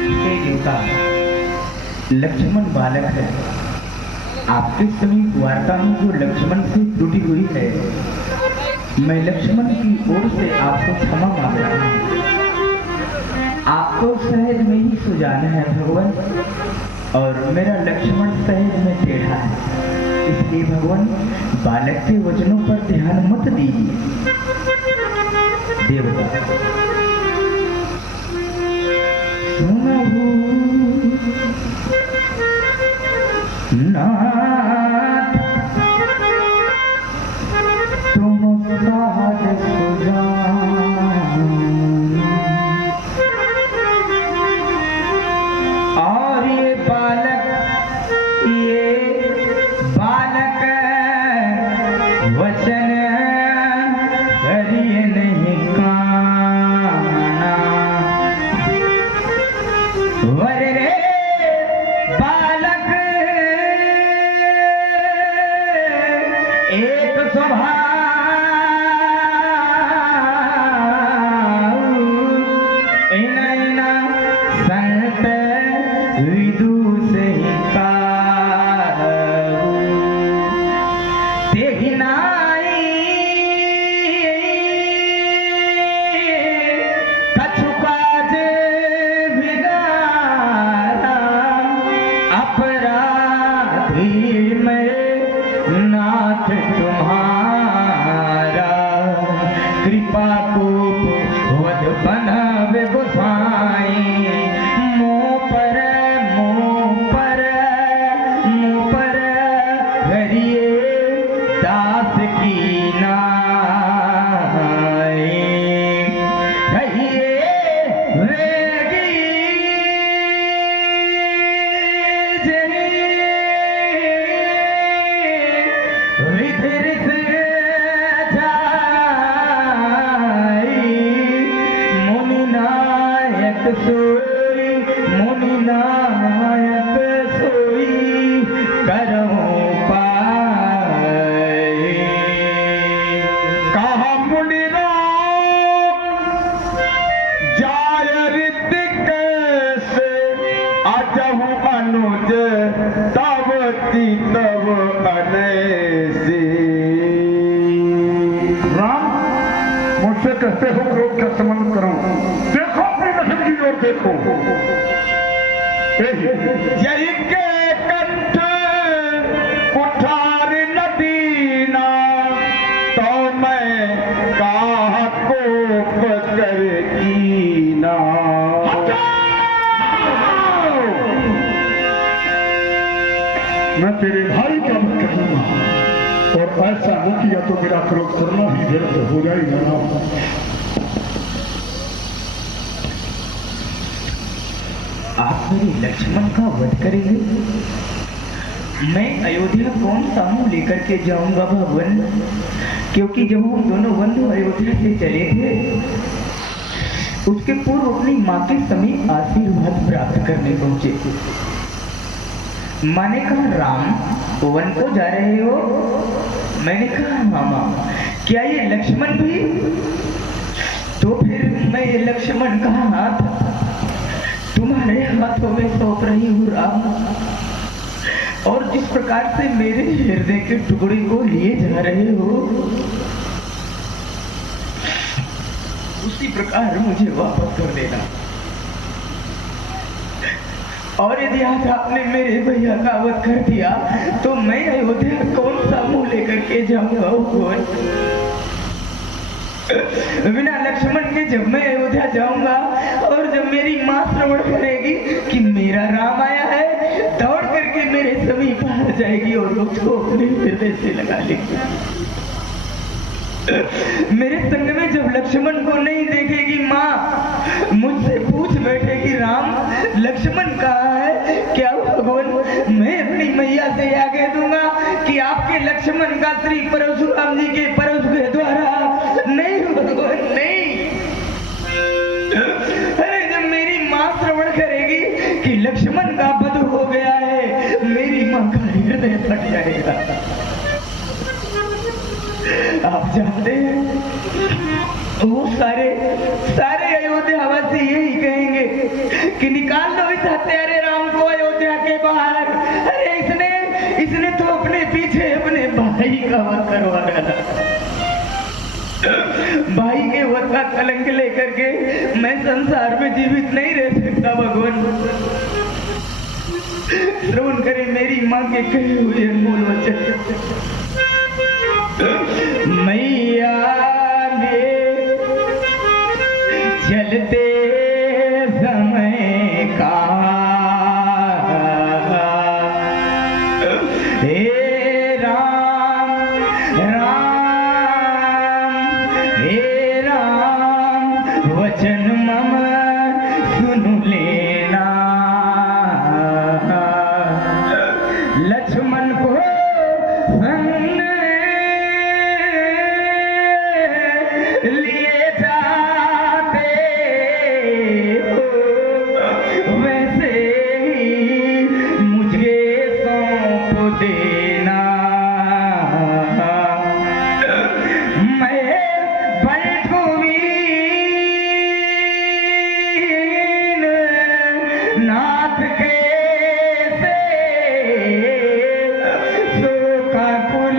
हे देवता, लक्ष्मण बालक है, आपके समीप वार्ता में जो लक्ष्मण से त्रुटि हुई है, मैं लक्ष्मण की ओर से आपको क्षमा मांग रहा हूँ। आपको सहज में ही सुजाना है भगवान, और मेरा लक्ष्मण सहज में टेढ़ा है, इसलिए भगवान बालक के वचनों पर ध्यान मत दीजिए। देवता, सुनहु नाथ तुम साध सुजान, और ये बालक वचन करिए नहीं काना, वर रे बालक एक स्वभाव, इना इना संत विदु से तेहि नाई कछु काज बिगाड़ा, अपराधी में नाथ तुम्हारा, कृपा को वध बनावे गोसाई, मुँह पर हरिये दास की नाई, कहिए वेगी जरी विधिर से जाई, मुनि नायक सोई, मुनि नायक सोई करो अनुज तावती तब अनैसी। राम, मुझसे कहते हो क्रोध का समन करो, देखो अपनी नस्ल की ओर देखो। यही के कंठ कुठार नदीना, तो मैं कहा कोप कर कीना। मैं तेरे भाई का मत करूंगा, और ऐसा न किया तो मेरा क्रोध करना ही व्यर्थ हो जाएगा। आप मेरे लक्ष्मण का वध करेंगे? मैं अयोध्या कौन सा मुंह लेकर के जाऊंगा भगवान? क्योंकि जब हम दोनों बंधु अयोध्या से चले थे, उसके पूर्व अपनी माँ के समीप आशीर्वाद प्राप्त करने पहुंचे। माँ ने कहा, राम वन को जा रहे हो? मैंने कहा, मामा क्या ये लक्ष्मण भी? तो फिर मैं ये लक्ष्मण का हाथ तुम्हारे हाथों में सौंप रही हूँ राम, और जिस प्रकार से मेरे हृदय के टुकड़े को लिए जा रहे हो, उसी प्रकार मुझे वापस कर देना। और यदि आज आपने मेरे भैया का वध कर दिया, तो मैं अयोध्या कौन सा मुंह लेकर के जाऊंगा? बिना लक्ष्मण के जब मैं अयोध्या जाऊंगा, और जब मेरी माँ श्रवण करेगी कि मेरा राम आया है, दौड़ करके मेरे समीप आ जाएगी और उसको अपने हृदय से लगा लेगी। मेरे संग में जब लक्ष्मण को नहीं देखेगी माँ, मुझसे पूछ बैठेगी, राम लक्ष्मण कहाँ है? क्या भगवान मैं अपनी मैया से आगे दूंगा कि आपके लक्ष्मण का श्री परशुराम जी के परश के द्वारा? नहीं भगवान नहीं। अरे जब मेरी माँ श्रवण करेगी कि लक्ष्मण का वध हो गया है, मेरी माँ का हृदय फट जाएगा। आप जानते हैं वो सारे अयोध्यावासी यही कहेंगे कि निकाल लो इस हत्यारे राम को अयोध्या के बाहर। अरे इसने तो अपने पीछे अपने भाई का वध करवा डाला। भाई के वध का कलंक लेकर के मैं संसार में जीवित नहीं रह सकता। भगवान श्रवण करे मेरी माँ के कहे हुए अनमोल वचन। मैया ने चलते समय का हे राम वचन मम सुन लेना। लक्ष्मण को संग लिए जाते हो, वैसे ही मुझे सौंप देना। मैं नाथ के से शोका कुल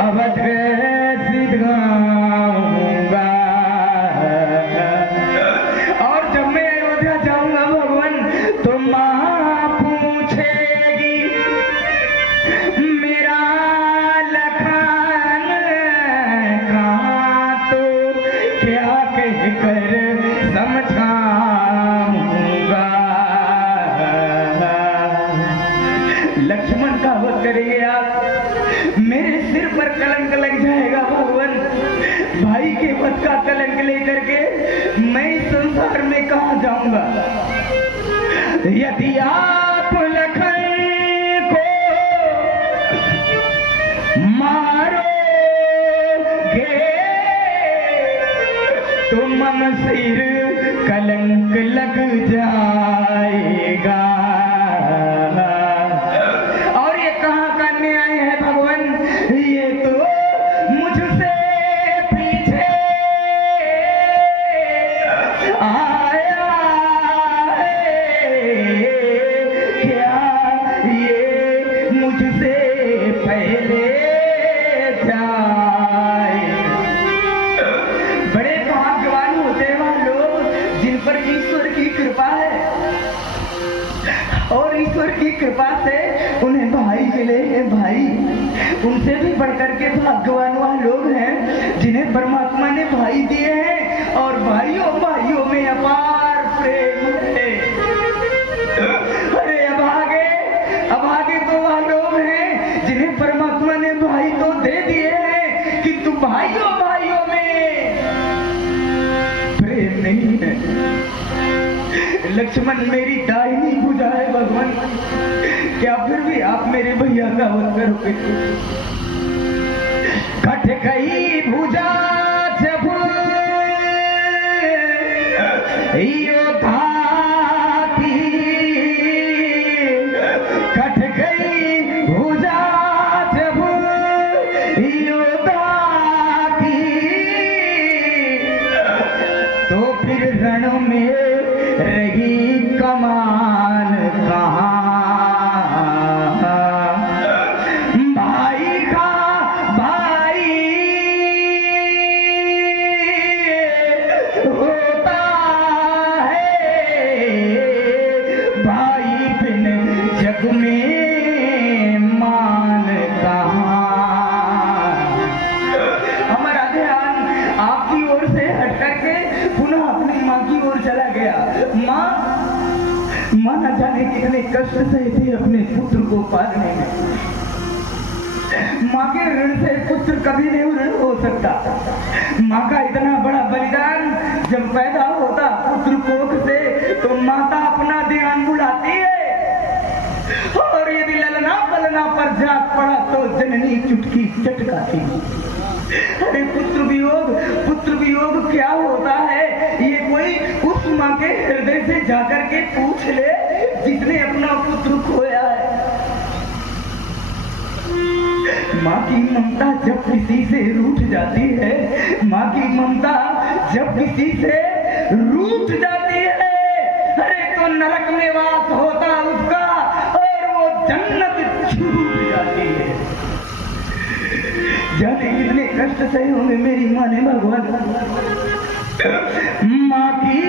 अवध सिद्धाऊंगा। और जब मैं अयोध्या जाऊंगा भगवान तो माँ पूछेगी मेरा लखन कहाँ, तो क्या कहकर समझाऊंगा। लक्ष्मण का वध करेंगे आप, मेरे सिर पर कलंक लग जाएगा भगवान। भाई के वध का कलंक लेकर के मैं इस संसार में कहाँ जाऊंगा। यदि आप लखन को मारोगे तो मम सिर कलंक लग जाएगा। और ईश्वर की कृपा से उन्हें भाई मिले हैं। भाई उनसे भी बढ़कर के भाग्यवान वह लोग हैं जिन्हें परमात्मा ने भाई दिए हैं। और भाइयों में अपार प्रेम है। अरे अब आगे तो वह लोग हैं जिन्हें परमात्मा ने भाई तो दे दिए हैं किंतु भाइयों में प्रेम नहीं है। लक्ष्मण मेरी दाहिनी भुजा है भगवान, क्या फिर भी आप मेरे भैया का वध करोगे? कट गई भुजा जब योद्धा की, कट गई भुजा जब योद्धा की, तो फिर रण में रही कमान कहाँ। भाई का भाई होता है, भाई बिन जग में मान कहाँ। हमारा ध्यान आपकी ओर से हट करके पुनः अपनी माँ की ओर चला गया। माँ न जाने कितने कष्ट सहती अपने पुत्र को पालने में। माँ के ऋण से पुत्र कभी नहीं ऋण हो सकता। माँ का इतना बड़ा बलिदान जब पैदा होता पुत्र कोख से तो माता अपना ध्यान बुलाती है। और यदि ललना पलना पर जाग पड़ा तो जननी चुटकी चटकाती। अरे पुत्र वियोग क्या होता है ये कोई उस माँ के हृदय से जाकर के पूछ ले जिसने अपना पुत्र खोया है। माँ की ममता जब किसी से रूठ जाती है, माँ की ममता जब किसी से रूठ जाती है, अरे तो नरक में वास होता उसका और वो जन्नत छूट जाती है। जाने कितने कष्ट सहे होंगे मेरी माँ ने भगवान। माँ की